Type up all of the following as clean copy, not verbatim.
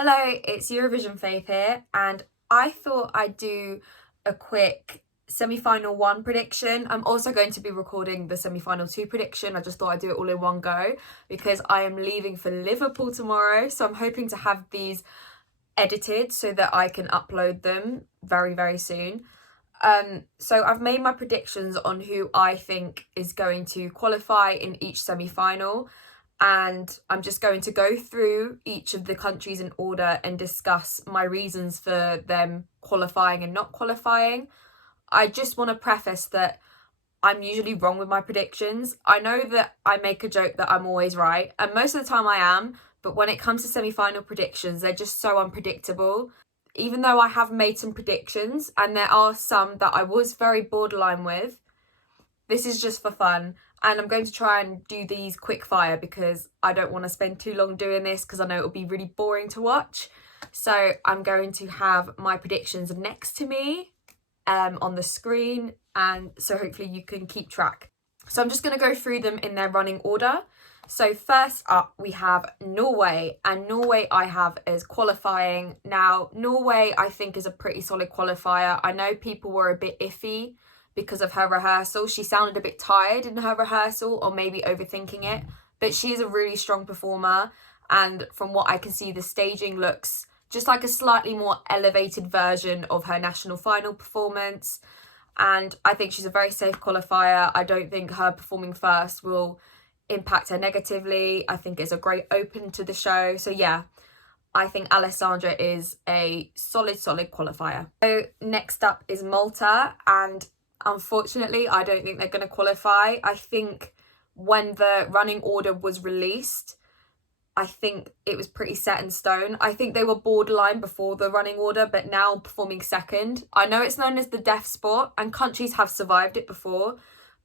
Hello, it's Eurovision Faith here, and I thought I'd do a quick semi-final 1 prediction. I'm also going to be recording the semi-final 2 prediction. I just thought I'd do it all in one go because I am leaving for Liverpool tomorrow, so I'm hoping to have these edited so that I can upload them very, very soon. So I've made my predictions on who I think is going to qualify in each semi-final, and I'm just going to go through each of the countries in order and discuss my reasons for them qualifying and not qualifying. I just want to preface that I'm usually wrong with my predictions. I know that I make a joke that I'm always right, and most of the time I am, but when it comes to semi-final predictions, they're just so unpredictable. Even though I have made some predictions, and there are some that I was very borderline with, this is just for fun. And I'm going to try and do these quick fire because I don't want to spend too long doing this because I know it'll be really boring to watch. So I'm going to have my predictions next to me on the screen, and so hopefully you can keep track. So I'm just going to go through them in their running order. So first up we have Norway, and Norway I have as qualifying. Now Norway I think is a pretty solid qualifier. I know people were a bit iffy because of her rehearsal. She sounded a bit tired in her rehearsal, or maybe overthinking it, but she is a really strong performer, and from what I can see the staging looks just like a slightly more elevated version of her national final performance, and I think she's a very safe qualifier. I don't think her performing first will impact her negatively. I think it's a great open to the show. So yeah, I think Alessandra is a solid qualifier. So next up is Malta, and unfortunately I don't think they're going to qualify. I think when the running order was released, I think it was pretty set in stone. I think they were borderline before the running order, but now performing second. I know it's known as the death spot and countries have survived it before,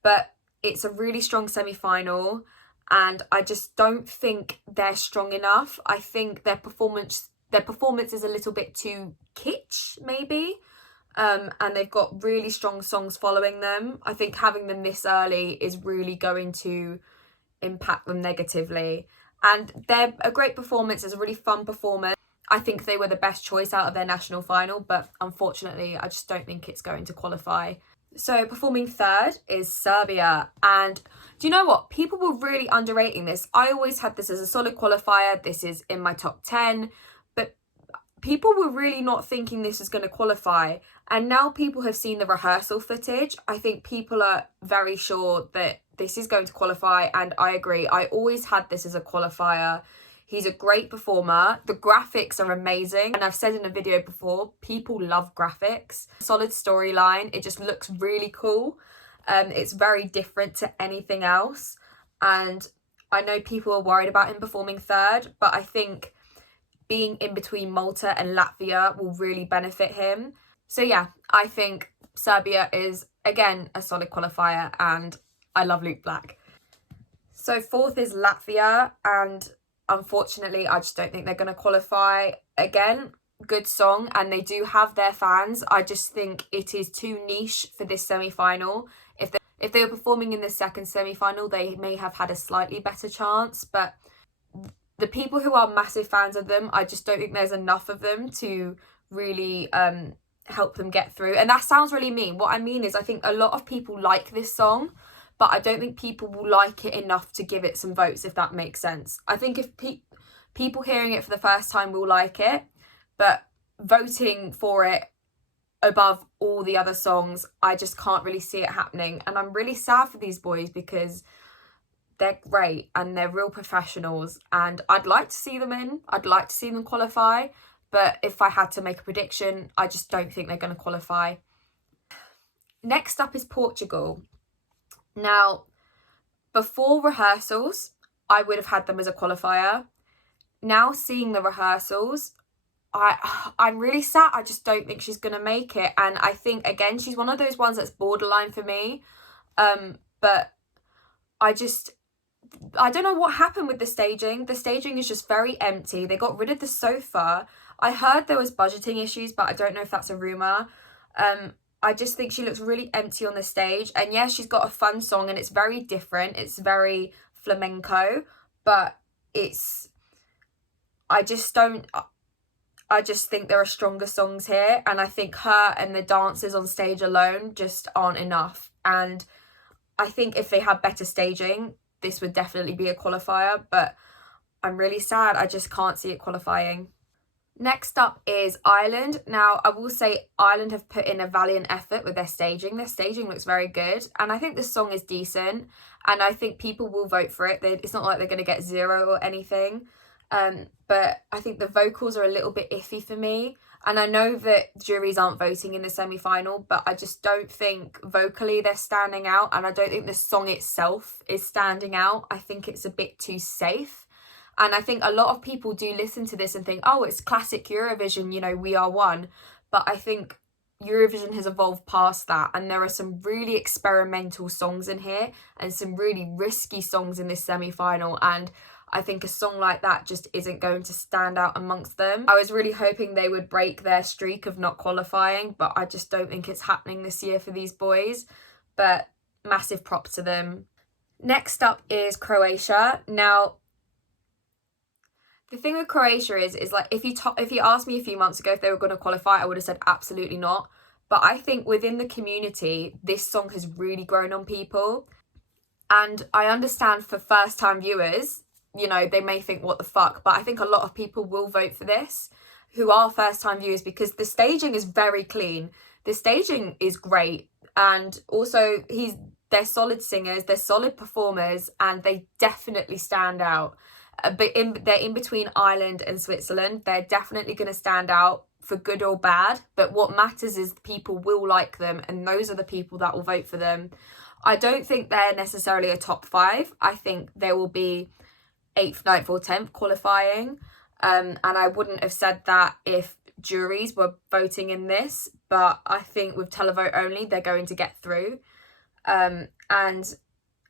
but it's a really strong semi-final, and I just don't think they're strong enough. I think their performance is a little bit too kitsch, maybe. And they've got really strong songs following them. I think having them this early is really going to impact them negatively. And they're a great performance. It's a really fun performance. I think they were the best choice out of their national final, but unfortunately, I just don't think it's going to qualify. So performing third is Serbia. And do you know what? People were really underrating this. I always had this as a solid qualifier. This is in my top 10. But people were really not thinking this was going to qualify. And now people have seen the rehearsal footage. I think people are very sure that this is going to qualify, and I agree. I always had this as a qualifier. He's a great performer. The graphics are amazing. And I've said in a video before, people love graphics. Solid storyline. It just looks really cool. It's very different to anything else. And I know people are worried about him performing third, but I think being in between Malta and Latvia will really benefit him. So yeah, I think Serbia is, again, a solid qualifier, and I love Luke Black. So fourth is Latvia, and unfortunately, I just don't think they're going to qualify. Again, good song, and they do have their fans. I just think it is too niche for this semi-final. If they were performing in the second semi-final, they may have had a slightly better chance, but the people who are massive fans of them, I just don't think there's enough of them to really help them get through. And that sounds really mean. What I mean is I think a lot of people like this song, but I don't think people will like it enough to give it some votes, if that makes sense. I think if people hearing it for the first time will like it, but voting for it above all the other songs, I just can't really see it happening. And I'm really sad for these boys because they're great and they're real professionals, and I'd like to see them in. I'd like to see them qualify, but if I had to make a prediction, I just don't think they're going to qualify. Next up is Portugal. Now, before rehearsals, I would have had them as a qualifier. Now seeing the rehearsals, I'm really sad. I just don't think she's going to make it. And I think, again, she's one of those ones that's borderline for me. But I don't know what happened with the staging. The staging is just very empty. They got rid of the sofa. I heard there was budgeting issues, but I don't know if that's a rumour. I just think she looks really empty on the stage. And yeah, she's got a fun song and it's very different. It's very flamenco, but I just don't, I just think there are stronger songs here, and I think her and the dancers on stage alone just aren't enough. And I think if they had better staging, this would definitely be a qualifier, but I'm really sad I just can't see it qualifying. Next up is Ireland. Now, I will say Ireland have put in a valiant effort with their staging. Their staging looks very good, and I think the song is decent, and I think people will vote for it. It's not like they're going to get 0 or anything, but I think the vocals are a little bit iffy for me, and I know that juries aren't voting in the semi-final, but I just don't think vocally they're standing out, and I don't think the song itself is standing out. I think it's a bit too safe. And I think a lot of people do listen to this and think, oh, it's classic Eurovision, you know, We Are One. But I think Eurovision has evolved past that. And there are some really experimental songs in here and some really risky songs in this semi-final. And I think a song like that just isn't going to stand out amongst them. I was really hoping they would break their streak of not qualifying, but I just don't think it's happening this year for these boys. But massive props to them. Next up is Croatia. Now, the thing with Croatia is like, if you asked me a few months ago if they were going to qualify, I would have said absolutely not. But I think within the community, this song has really grown on people. And I understand for first-time viewers, you know, they may think, what the fuck? But I think a lot of people will vote for this who are first-time viewers because the staging is very clean. The staging is great. And also, they're solid singers, they're solid performers, and they definitely stand out. But they're in between Ireland and Switzerland. They're definitely going to stand out for good or bad. But what matters is people will like them, and those are the people that will vote for them. I don't think they're necessarily a top 5. I think there will be 8th, 9th or 10th qualifying. And I wouldn't have said that if juries were voting in this. But I think with televote only, they're going to get through. And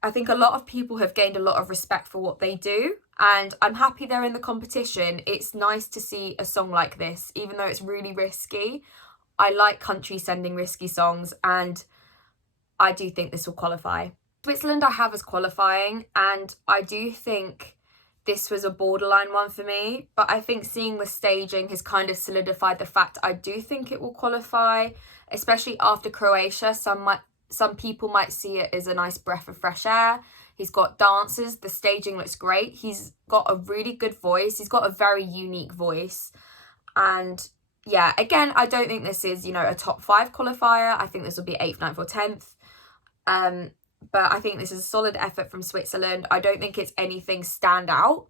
I think a lot of people have gained a lot of respect for what they do. And I'm happy they're in the competition. It's nice to see a song like this, even though it's really risky. I like countries sending risky songs, and I do think this will qualify. Switzerland I have as qualifying, and I do think this was a borderline one for me. But I think seeing the staging has kind of solidified the fact I do think it will qualify, especially after Croatia. Some people might see it as a nice breath of fresh air. He's got dancers. The staging looks great. He's got a really good voice. He's got a very unique voice. And yeah, again, I don't think this is, you know, a top 5 qualifier. I think this will be 8th, 9th or 10th. But I think this is a solid effort from Switzerland. I don't think it's anything stand out.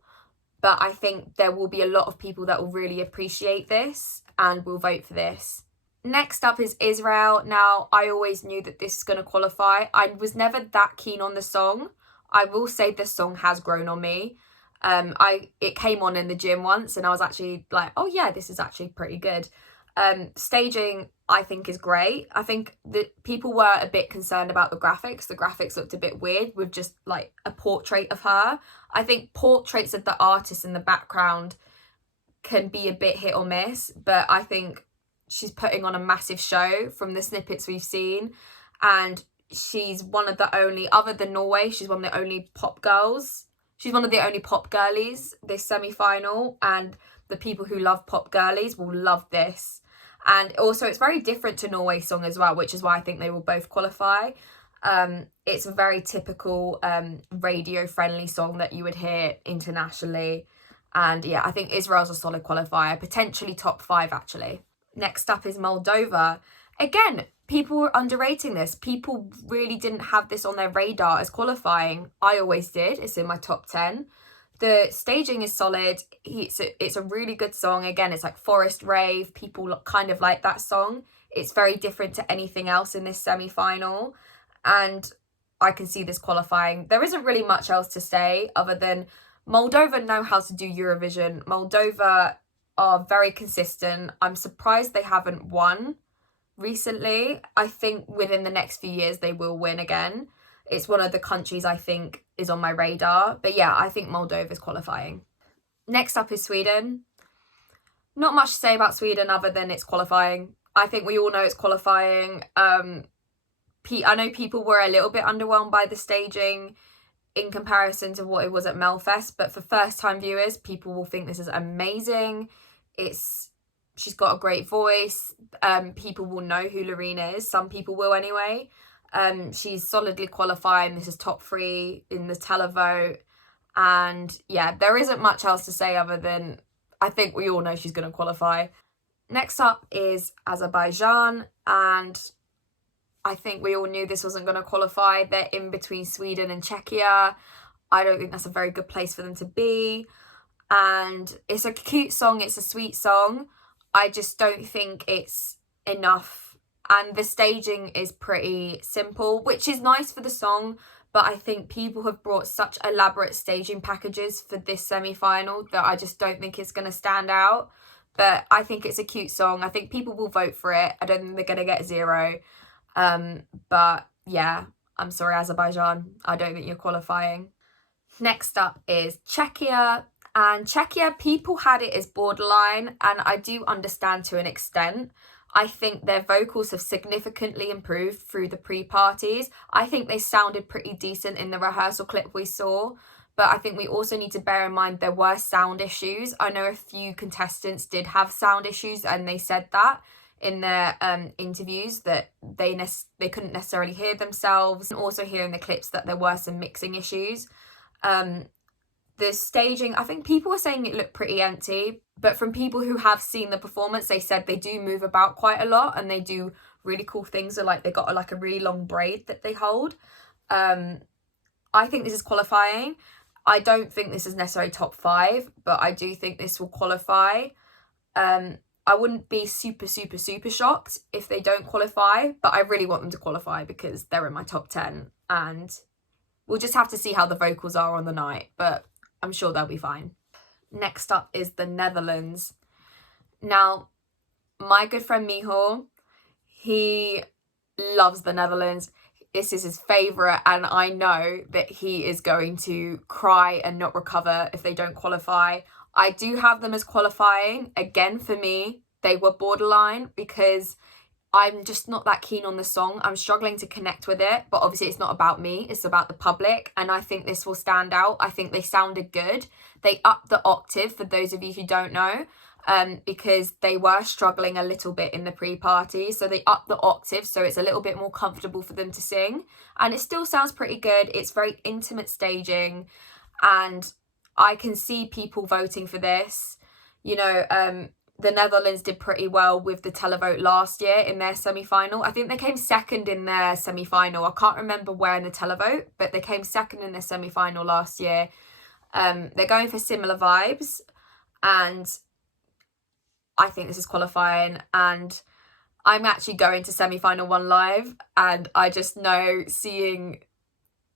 But I think there will be a lot of people that will really appreciate this and will vote for this. Next up is Israel. Now, I always knew that this is going to qualify. I was never that keen on the song. I will say this song has grown on me. It came on in the gym once and I was actually like, oh yeah, this is actually pretty good. Staging, I think, is great. I think that people were a bit concerned about the graphics. The graphics looked a bit weird with just like a portrait of her. I think portraits of the artist in the background can be a bit hit or miss, but I think she's putting on a massive show from the snippets we've seen. And she's one of the only, other than Norway, she's one of the only pop girls. She's one of the only pop girlies this semi-final, and the people who love pop girlies will love this. And also it's very different to Norway's song as well, which is why I think they will both qualify. It's a very typical radio friendly song that you would hear internationally. And yeah, I think Israel's a solid qualifier, potentially top 5 actually. Next up is Moldova. Again, people were underrating this. People really didn't have this on their radar as qualifying. I always did. It's in my top 10. The staging is solid. It's a really good song. Again, it's like forest rave. People kind of like that song. It's very different to anything else in this semi-final. And I can see this qualifying. There isn't really much else to say other than Moldova know how to do Eurovision. Moldova are very consistent. I'm surprised they haven't won recently. I think within the next few years they will win again. It's one of the countries I think is on my radar. But yeah, I think Moldova is qualifying. Next up is Sweden. Not much to say about Sweden other than it's qualifying. I think we all know it's qualifying. I know people were a little bit underwhelmed by the staging in comparison to what it was at Melfest, but for first time viewers, people will think this is amazing. It's She's got a great voice. People will know who Loreen is. Some people will anyway. She's solidly qualifying. This is top 3 in the televote. And yeah, there isn't much else to say other than I think we all know she's going to qualify. Next up is Azerbaijan, and I think we all knew this wasn't going to qualify. They're in between Sweden and Czechia. I don't think that's a very good place for them to be. And it's a cute song, it's a sweet song. I just don't think it's enough. And the staging is pretty simple, which is nice for the song, but I think people have brought such elaborate staging packages for this semi-final that I just don't think it's going to stand out. But I think it's a cute song. I think people will vote for it. I don't think they're going to get 0. But yeah, I'm sorry, Azerbaijan. I don't think you're qualifying. Next up is Czechia. And Czechia, people had it as borderline, and I do understand to an extent. I think their vocals have significantly improved through the pre-parties. I think they sounded pretty decent in the rehearsal clip we saw, but I think we also need to bear in mind there were sound issues. I know a few contestants did have sound issues, and they said that in their interviews, that they couldn't necessarily hear themselves, and also hearing the clips that there were some mixing issues. The staging, I think people were saying it looked pretty empty, but from people who have seen the performance, they said they do move about quite a lot and they do really cool things. So like they got a really long braid that they hold. I think this is qualifying. I don't think this is necessarily top 5, but I do think this will qualify. I wouldn't be super shocked if they don't qualify, but I really want them to qualify because they're in my top 10, and we'll just have to see how the vocals are on the night, but I'm sure they'll be fine. Next up is the Netherlands. Now, my good friend Michal, he loves the Netherlands. This is his favourite, and I know that he is going to cry and not recover if they don't qualify. I do have them as qualifying. Again, for me, they were borderline because I'm just not that keen on the song. I'm struggling to connect with it, but obviously it's not about me, it's about the public, and I think this will stand out. I think they sounded good. They upped the octave, for those of you who don't know, because they were struggling a little bit in the pre-party, so they upped the octave so it's a little bit more comfortable for them to sing, and it still sounds pretty good. It's very intimate staging, and I can see people voting for this. You know, the Netherlands did pretty well with the televote last year in their semi-final. I think they came second in their semi-final. I can't remember where in the televote, but they came second in their semi-final last year. They're going for similar vibes, and I think this is qualifying. And I'm actually going to semi-final 1 live, and I just know, seeing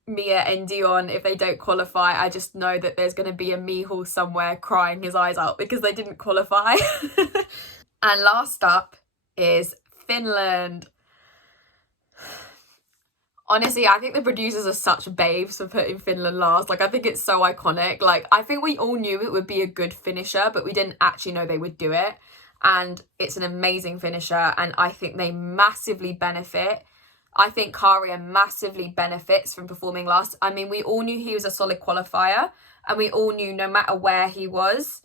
Mia and Dion, if they don't qualify, I just know that there's going to be a Michal somewhere crying his eyes out because they didn't qualify. And last up is Finland. Honestly, I think the producers are such babes for putting Finland last. Like, I think it's so iconic. Like, I think we all knew it would be a good finisher, but we didn't actually know they would do it. And it's an amazing finisher, and I think they massively benefit. I think Karia massively benefits from performing last. I mean, we all knew he was a solid qualifier, and we all knew no matter where he was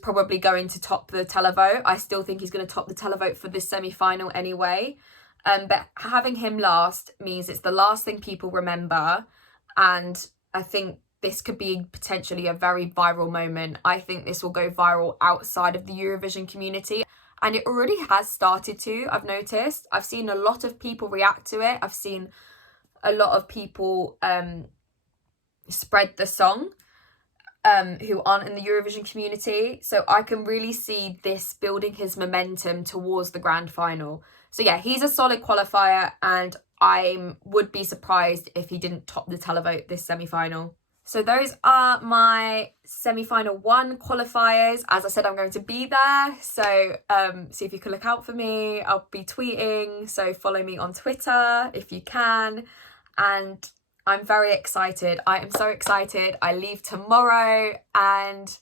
probably going to top the televote. I still think he's going to top the televote for this semi-final anyway. But having him last means it's the last thing people remember, and I think this could be potentially a very viral moment. I think this will go viral outside of the Eurovision community. And it already has started to, I've noticed. I've seen a lot of people react to it. I've seen a lot of people spread the song who aren't in the Eurovision community. So I can really see this building his momentum towards the grand final. So yeah, he's a solid qualifier, and I would be surprised if he didn't top the televote this semi-final. So those are my semi-final 1 qualifiers. As I said, I'm going to be there, so see if you can look out for me. I'll be tweeting, so follow me on Twitter if you can. And I'm very excited. I am so excited. I leave tomorrow, and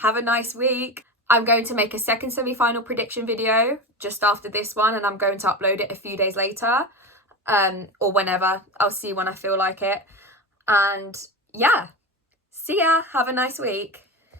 have a nice week. I'm going to make a second semi-final prediction video just after this one, and I'm going to upload it a few days later, or whenever. I'll see when I feel like it. And yeah, see ya. Have a nice week.